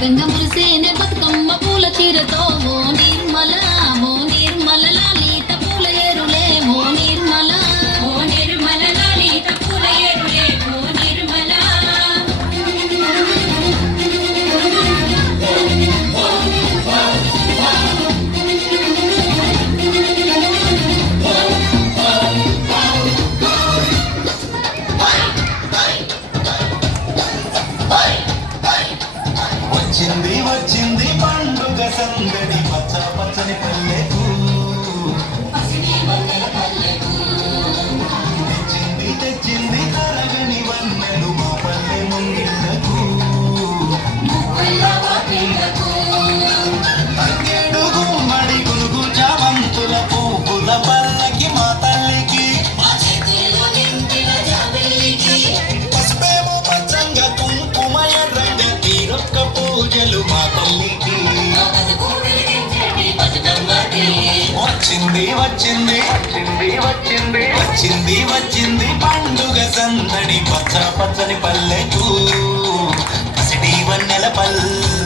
గంగ మురిసేనే బతుకమ్మ పూల చీరతో ఓ నిర్మల లాలిత పూల ఏరులే ఓ నిర్మల లాలిత పూల ఏరులే ఓ నిర్మల వచ్చింది వచ్చింది పండుగ సందడి పచ్చ పచ్చని పల్లెకు తెచ్చింది తెచ్చింది తరగని వన్నెలు మా పల్లె ముంగిళ్ళకు తంగేడు గుమ్మడి గునుగు చామంతుల పువ్వుల పల్లకి మా తల్లికి పసుపేమో పచ్చంగా కుంకుమ ఎర్రంగా తీరొక్క పూజలు మా తల్లికి వచ్చింది వచ్చింది వచ్చింది వచ్చింది వచ్చింది పండుగ సందడి పచ్చ పచ్చని పల్లెకు పసిడి వన్నెల పల్లె